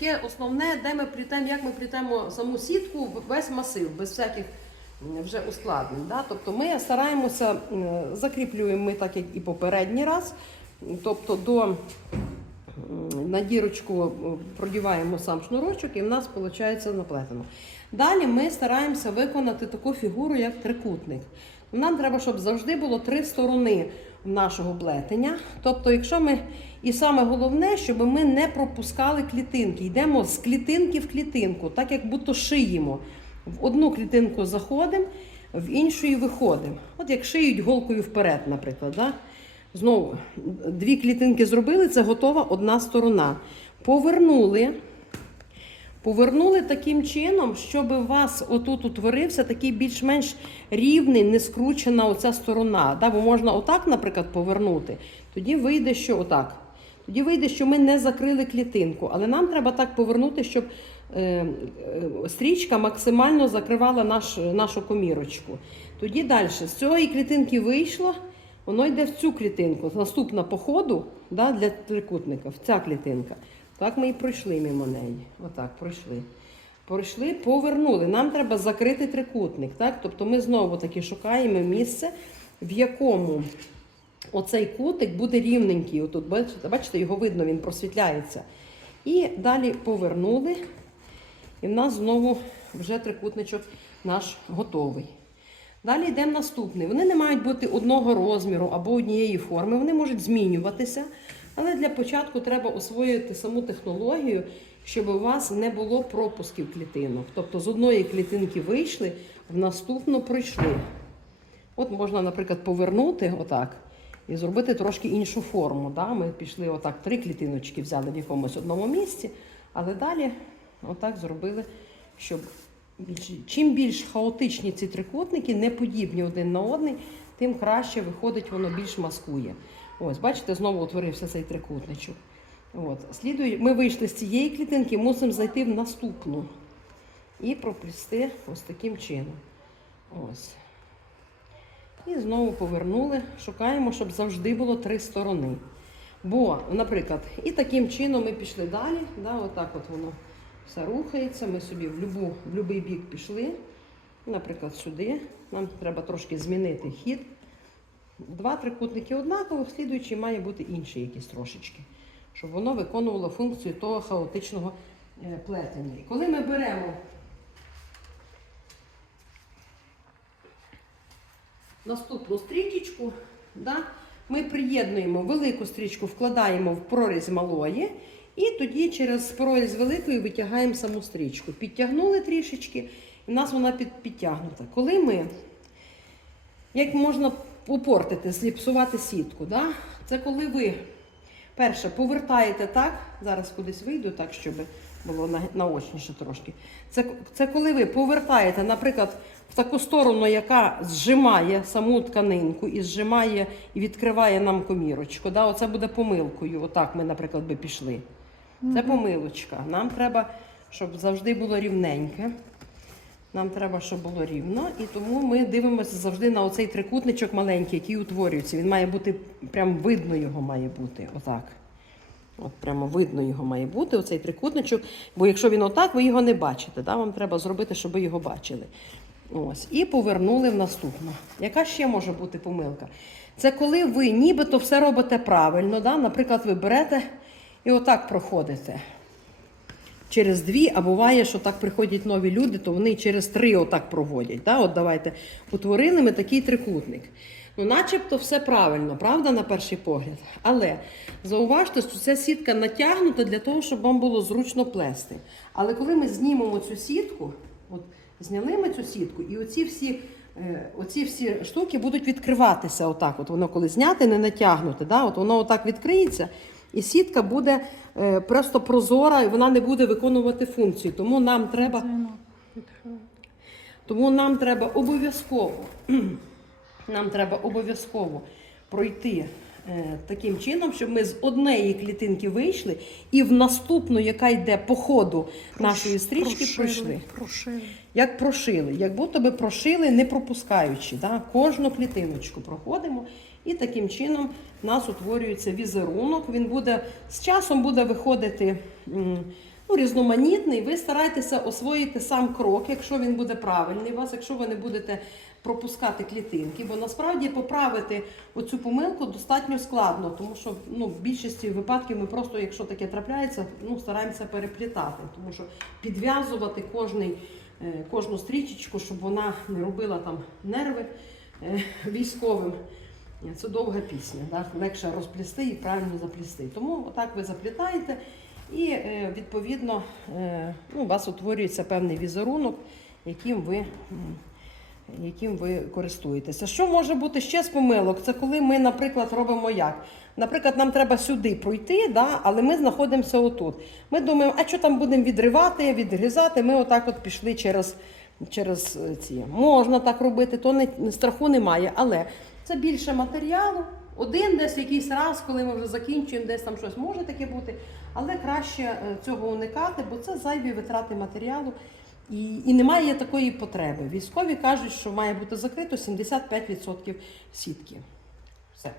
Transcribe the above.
таке основне, де ми плітемо, як ми плітемо саму сітку, весь масив, без всяких вже ускладнень. Да? Тобто ми стараємося, закріплюємо ми так, як і попередній раз. Тобто до на дірочку продіваємо сам шнурочок і в нас виходить наплетено. Далі ми стараємося виконати таку фігуру, як трикутник. Нам треба, щоб завжди було три сторони нашого плетення. Тобто, якщо ми, і саме головне, щоб ми не пропускали клітинки. Йдемо з клітинки в клітинку, так як будто шиємо. В одну клітинку заходимо, в іншу виходимо. От як шиють голкою вперед, наприклад. Да? Знову дві клітинки зробили, це готова одна сторона. Повернули. Повернули таким чином, щоб у вас отут утворився такий більш-менш рівний, не скручена оця сторона. Да? Бо можна отак, наприклад, повернути. Тоді вийде, що отак. Тоді вийде, що ми не закрили клітинку. Але нам треба так повернути, щоб е, е, стрічка максимально закривала наш, нашу комірочку. Тоді далі, з цієї клітинки вийшло, воно йде в цю клітинку. Наступна по ходу да, для трикутника, в ця клітинка. Так ми і пройшли мимо неї. Отак, пройшли. Пройшли, повернули. Нам треба закрити трикутник. Так? Тобто ми знову таки шукаємо місце, в якому оцей кутик буде рівненький. Отут, бачите, його видно, він просвітляється. І далі повернули. І в нас знову вже трикутничок наш готовий. Далі йдемо наступний. Вони не мають бути одного розміру або однієї форми, вони можуть змінюватися. Але для початку треба освоїти саму технологію, щоб у вас не було пропусків клітинок. Тобто з одної клітинки вийшли, в наступну пройшли. От можна, наприклад, повернути отак і зробити трошки іншу форму. Да? Ми пішли отак, три клітиночки взяли в якомусь одному місці, але далі отак зробили, щоб чим більш хаотичні ці трикутники, не подібні один на один, тим краще виходить, воно більш маскує. Ось, бачите, знову утворився цей трикутничок. От. Слідує, ми вийшли з цієї клітинки, мусимо зайти в наступну і проплісти ось таким чином. Ось. І знову повернули. Шукаємо, щоб завжди було три сторони. Бо, наприклад, і таким чином ми пішли далі. Да, отак от воно все рухається. Ми собі в будь-який бік пішли. Наприклад, сюди. Нам треба трошки змінити хід. Два трикутники однакових, слідуючий має бути інший якийсь трошечки, щоб воно виконувало функцію того хаотичного е, плетення. І коли ми беремо наступну стрічечку, да, ми приєднуємо велику стрічку, вкладаємо в прорізь малої, і тоді через прорізь великої витягаємо саму стрічку. Підтягнули трішечки, і в нас вона під, підтягнута. Коли ми, як можна упортити, зліпсувати сітку, да? це коли ви перше повертаєте так, зараз кудись вийду, так, щоб було наочніше трошки. Це, це коли ви повертаєте, наприклад, в таку сторону, яка зжимає саму тканинку і зжимає і відкриває нам комірочку. Да? Оце буде помилкою. Отак ми, наприклад, би пішли. Це помилочка. Нам треба, щоб завжди було рівненьке. Нам треба, щоб було рівно, і тому ми дивимося завжди на оцей трикутничок маленький, який утворюється. Він має бути, прям видно його має бути. Отак. От прямо видно його має бути, оцей трикутничок. Бо якщо він отак, ви його не бачите. Да? Вам треба зробити, щоб ви його бачили. Ось. І повернули в наступну. Яка ще може бути помилка? Це коли ви нібито все робите правильно. Да? Наприклад, ви берете і отак проходите через дві, а буває, що так приходять нові люди, то вони через три отак проводять. Да? От давайте утворили ми такий трикутник. Ну, начебто все правильно, правда, на перший погляд. Але зауважте, що ця сітка натягнута для того, щоб вам було зручно плести. Але коли ми знімемо цю сітку, от зняли ми цю сітку, і оці всі, е, оці всі штуки будуть відкриватися отак. От воно коли зняти, не натягнути. Да? От воно отак відкриється. І сітка буде е, просто прозора, і вона не буде виконувати функцію. Тому нам треба, тому нам треба обов'язково, нам треба обов'язково пройти таким чином, щоб ми з однієї клітинки вийшли, і в наступну, яка йде по ходу нашої стрічки, пройшли. Прошили. Як прошили, як будто би прошили, не пропускаючи. Да? Кожну клітиночку проходимо. І таким чином в нас утворюється візерунок. Він буде з часом буде виходити ну, різноманітний. Ви стараєтеся освоїти сам крок, якщо він буде правильний у вас, якщо ви не будете пропускати клітинки, бо насправді поправити оцю помилку достатньо складно, тому що ну, в більшості випадків ми просто, якщо таке трапляється, ну, стараємося переплітати, тому що підв'язувати кожний, е, кожну стрічечку, щоб вона не робила там нерви е, військовим. Це довга пісня, да? легше розплісти і правильно заплісти. Тому отак ви заплітаєте, і е, відповідно е, ну, у вас утворюється певний візерунок, яким ви, яким ви користуєтеся. Що може бути ще з помилок? Це коли ми, наприклад, робимо як? Наприклад, нам треба сюди пройти, да? але ми знаходимося отут. Ми думаємо, а що там будемо відривати, відрізати? Ми отак от пішли через, через е, ці. Можна так робити, то не, страху немає, але це більше матеріалу. Один десь якийсь раз, коли ми вже закінчуємо, десь там щось може таке бути, але краще е, цього уникати, бо це зайві витрати матеріалу. І, і немає такої потреби. Військові кажуть, що має бути закрито 75% сітки. Все.